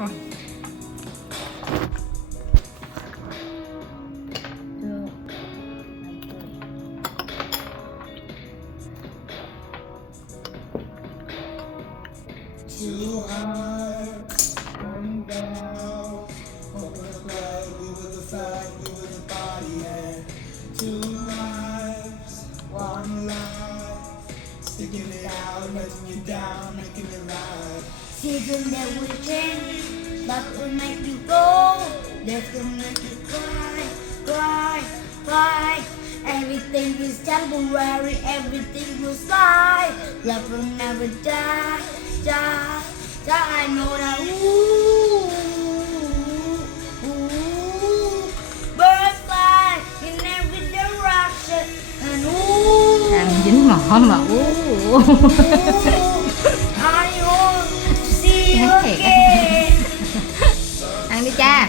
Two hearts, one down. Open the blood, we were the flag, we were the body, and two lives, one life. Sticking it out, letting you down, making it right. Season that will change, that will make you go, that will make you cry, cry, cry. Everything is temporary, everything will slide. Love will never die, die, die. I know that. Birds fly in every direction, and Ăn dính mỏ mà I hope to see you again. Ăn đi cha.